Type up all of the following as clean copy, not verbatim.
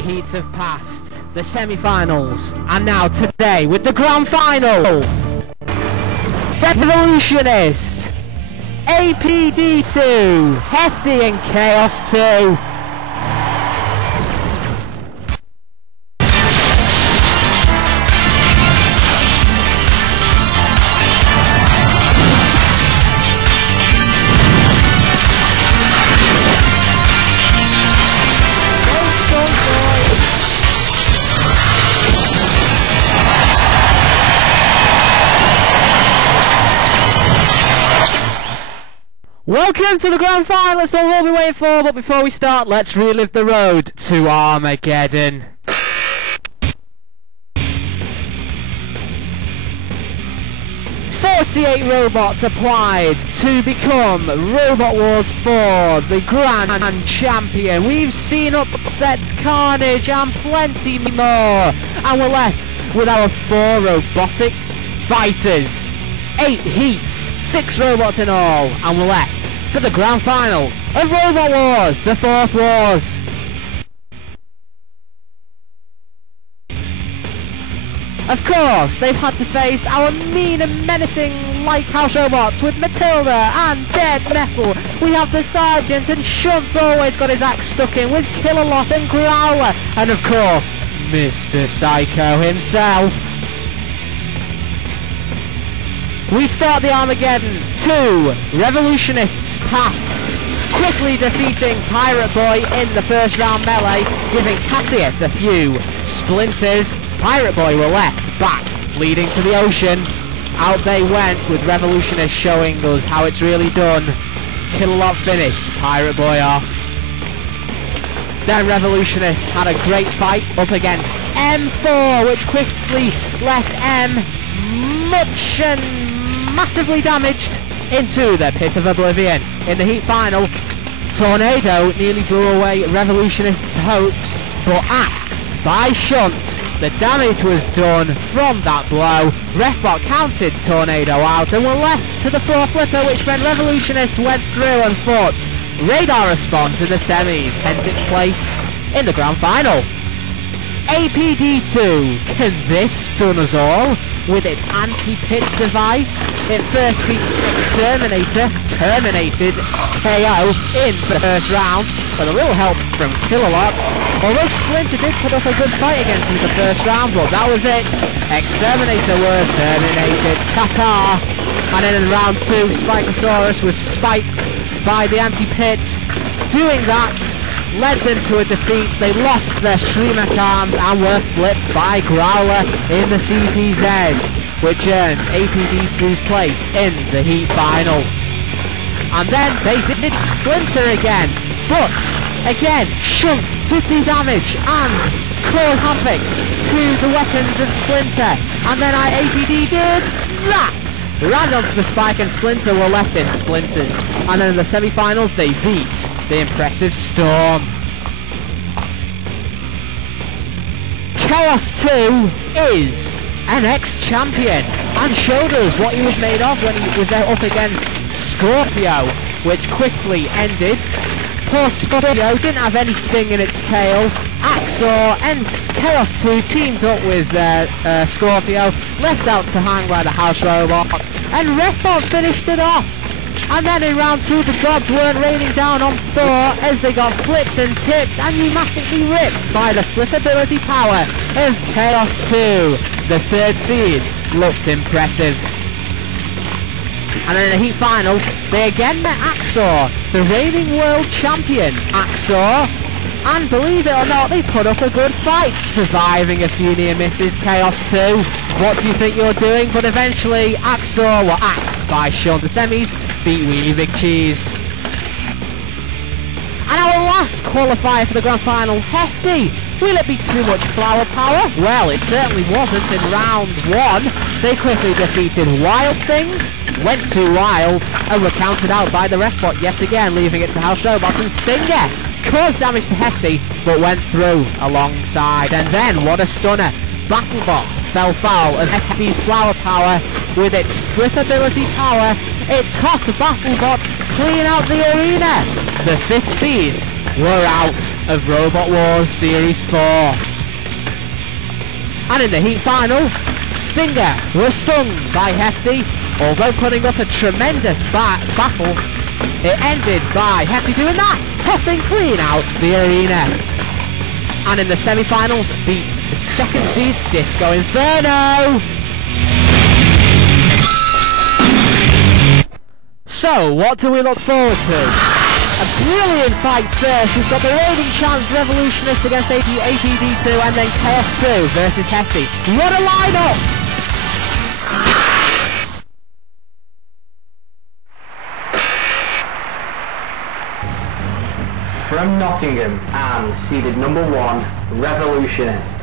heats have passed, the semi-finals, and now today with the grand final. Revolutionist, APD2, Hefty and Chaos 2. Welcome to the grand final, it's all we'll be waiting for, but before we start, let's relive the road to Armageddon. "48 robots applied to become Robot Wars 4, the Grand Champion. We've seen upsets, carnage, and plenty more. And we're left with our 4 robotic fighters. 8 heats, 6 robots in all, and we're left for the grand final of Robot Wars, the 4th Wars. Of course, they've had to face our mean and menacing Lighthouse robots with Matilda and Dead Metal. We have the Sergeant, and Shunt's always got his axe stuck in with Killalot and Growler, and of course, Mr. Psycho himself. We start the Armageddon to Revolutionists' path, quickly defeating Pirate Boy in the first round melee, giving Cassius a few splinters. Pirate Boy were left back, leading to the ocean. Out they went with Revolutionists showing us how it's really done. Killalot finished Pirate Boy off. Then Revolutionists had a great fight up against M4, which quickly left M much and massively damaged into the pit of oblivion. In the heat final, Tornado nearly blew away Revolutionists' hopes, but axed by Shunt. The damage was done from that blow. Refbot counted Tornado out and were left to the 4th flipper, which meant Revolutionists went through and fought Radar Response in the semis, hence its place in the grand final. APD2, can this stun us all? With its anti-pit device, it first beat Exterminator, terminated KO in the first round, with a little help from Killalot. Although Splinter did put up a good fight against him in the first round, but that was it. Exterminator were terminated, ta-ta. And then in round 2, Spikosaurus was spiked by the anti-pit. Doing that led them to a defeat. They lost their Shreemach arms and were flipped by Growler in the CPZ, which earned APD2's place in the heat final. And then they did Splinter again, but again Shunt did the damage and caused havoc to the weapons of Splinter, and then APD did that. Ran onto the Spike and Splinter were left in splinters, and then in the semi-finals they beat the impressive Storm. Chaos 2 is an ex-champion and showed us what he was made of when he was up against Scorpio, which quickly ended. Poor Scorpio didn't have any sting in its tail. Axor and Chaos 2 teamed up with Scorpio, left out to hang by the house robot, and Refbot finished it off. And then in round 2, the gods weren't raining down on Thor as they got flipped and tipped and pneumatically ripped by the flippability power of Chaos 2. The 3rd seeds looked impressive. And then in the heat final, they again met Axor, the reigning world champion. Axor, and believe it or not, they put up a good fight, surviving a few near misses. Chaos 2, what do you think you're doing? But eventually, Axor were axed by Shunt. The semis beat Weenie Big Cheese. And our last qualifier for the grand final, Hefty. Will it be too much flower power? Well, it certainly wasn't. In round 1, they quickly defeated Wild Thing, went too wild, and were counted out by the Refbot yet again, leaving it to House Robots. And Stinger caused damage to Hefty, but went through alongside. And then, what a stunner, Battlebot fell foul of Hefty's flower power. With its flippability power, it tossed Battlebot clean out the arena. The 5th seeds we're out of Robot Wars Series 4. And in the heat final, Stinger was stung by Hefty, although putting up a tremendous battle. It ended by Hefty doing that, tossing clean out the arena. And in the semi-finals, beat the second seed Disco Inferno. So, what do we look forward to? A brilliant fight first. We've got the reigning champs Revolutionist against APD2 and then Chaos 2 versus Hefty. What a lineup! From Nottingham and seeded number 1, Revolutionist.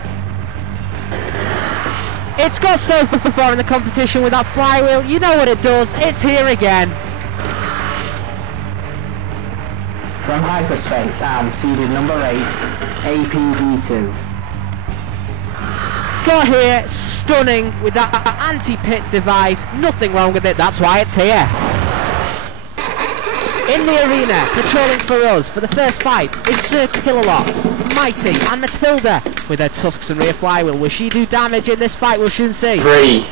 It's got so far in the competition with that flywheel. You know what it does. It's here again. From Hyperspace and seeded number 8, APD2. Got here, stunning with that anti-pit device. Nothing wrong with it, that's why it's here. In the arena, patrolling for us for the first fight is Sir Killalot, Mighty and Matilda with their tusks and rear flywheel. Will she do damage in this fight? We'll soon see. 3,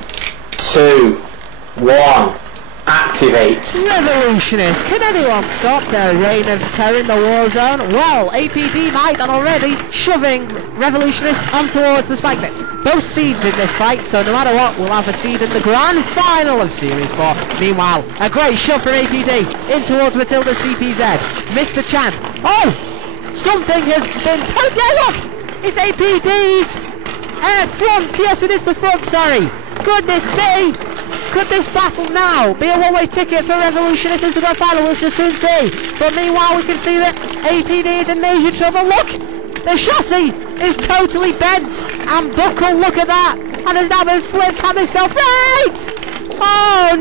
2, 1. Activate. Revolutionist, can anyone stop their reign of terror in the war zone? Well, APD might, and already shoving Revolutionist on towards the spike pit. Both seeds in this fight, so no matter what, we'll have a seed in the grand final of Series 4. Meanwhile, a great shove from APD in towards Matilda CPZ. Missed the chance. Oh! Something has been yeah, look! It's APD's front. Yes, it is the front, sorry. Goodness me! Could this battle now be a one-way ticket for Revolutionists into the final? We'll just soon see. But meanwhile, we can see that APD is in major trouble. Look! The chassis is totally bent and buckled. Look at that! And has now been flipped. Can they self-right? Oh,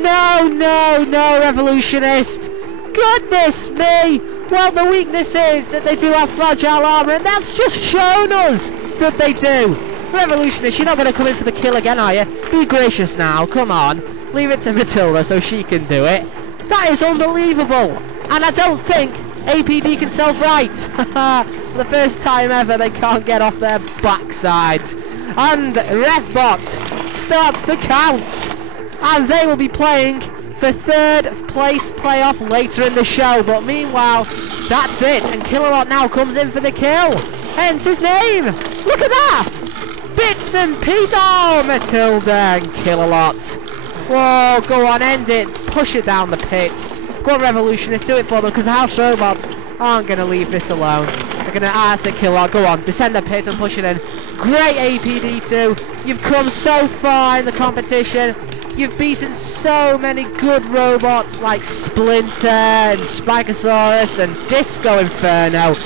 no, Revolutionist. Goodness me! Well, the weakness is that they do have fragile armour, and that's just shown us that they do. Revolutionist, you're not going to come in for the kill again, are you? Be gracious now, come on. Leave it to Matilda so she can do it. That is unbelievable. And I don't think APD can self-right. For the first time ever, they can't get off their backsides. And Revbot starts to count. And they will be playing for third place playoff later in the show. But meanwhile, that's it. And Killalot now comes in for the kill. Hence his name. Look at that. Bits and pieces. Oh, Matilda and Killalot. Whoa, go on, end it. Push it down the pit. Go on, Revolutionists, do it for them, because the House Robots aren't going to leave this alone. They're going to ask a Killalot. Go on, descend the pit and push it in. Great APD2. You've come so far in the competition. You've beaten so many good robots like Splinter and Spikosaurus and Disco Inferno.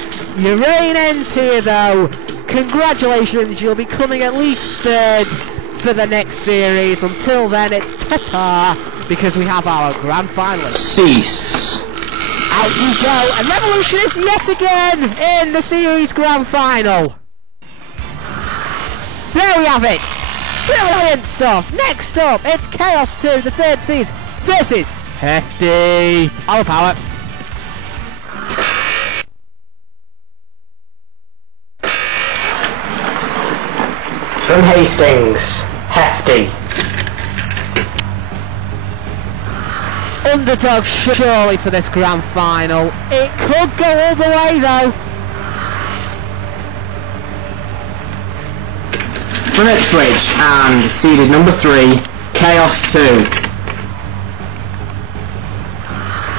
Your reign ends here, though. Congratulations, you'll be coming at least third for the next series. Until then, it's ta-ta, because we have our grand finalist. Cease. Out you go, and Revolutionist yet again in the series grand final. There we have it. Brilliant stuff. Next up, it's Chaos 2, the third seed, versus Hefty. All power. From Hastings, Hefty. Underdog surely for this grand final. It could go all the way though. From Ipswich and seeded number 3, Chaos 2.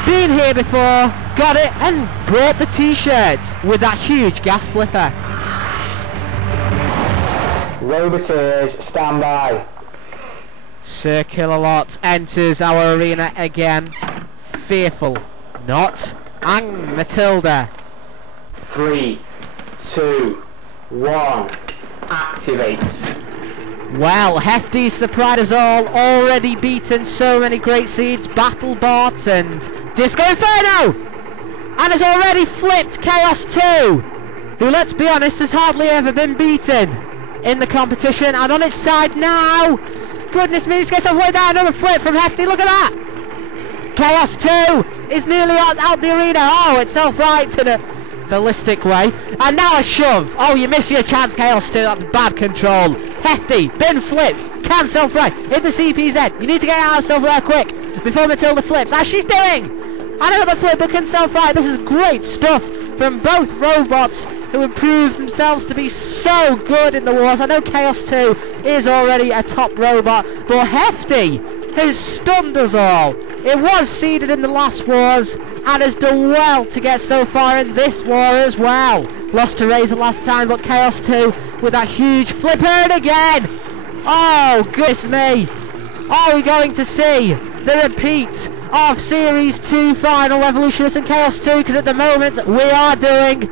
Been here before, got it, and brought the t-shirt with that huge gas flipper. Roboteers, stand by. Sir Killalot enters our arena again. Fearful, not. And Matilda. 3, 2, 1. Activate. Well, Hefty surprised us all. Already beaten so many great seeds. BattleBot and Disco Inferno. And has already flipped Chaos 2. Who, let's be honest, has hardly ever been beaten in the competition, and on its side now. Goodness me, this gets halfway down. Another flip from Hefty. Look at that. Chaos 2 is nearly out the arena. Oh, it's self-right to the ballistic way. And now a shove. Oh, you miss your chance, Chaos 2. That's bad control. Hefty, bin flip, can self-fry. In the CPZ. You need to get out of self-fry quick before Matilda flips. As she's doing. I know the flip, but can self-fry. This is great stuff from both robots who have proved themselves to be so good in the wars. I know Chaos 2 is already a top robot, but Hefty has stunned us all. It was seeded in the last wars and has done well to get so far in this war as well. Lost to Razor last time, but Chaos 2 with that huge flipper and again. Oh, goodness me. Are we going to see the repeat of Series 2 final Revolutionists and Chaos 2? Because at the moment we are doing